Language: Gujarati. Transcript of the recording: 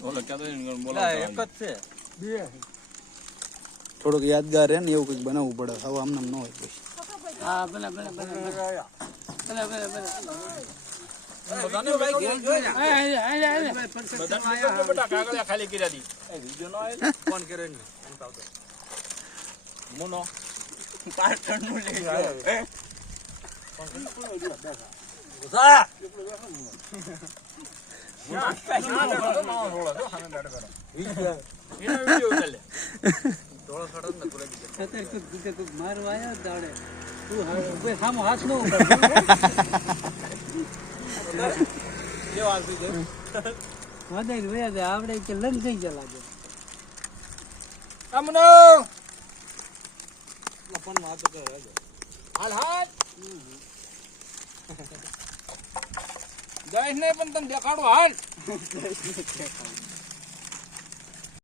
ઓલો ક્યાં તો બોલા એક જ છે બે થોડુંક યાદગાર રહે ને એવું કંઈક બનાવવું પડે. હવે આમને ન હોય પછી. હા ભલે ભલે ભલે ભલે બધાને ભાઈ ગેમ જોઈ બેટા કાગળિયા ખાલી કર્યા દી વિડિયો નો આયો ફોન કરે ને આવતો મોનો પાટણ નું લઈ ગયો ગુસા આવડે કે લંગ થઈ ગયા લાગે જઈશ નહીં પણ તને દેખાડો હાલ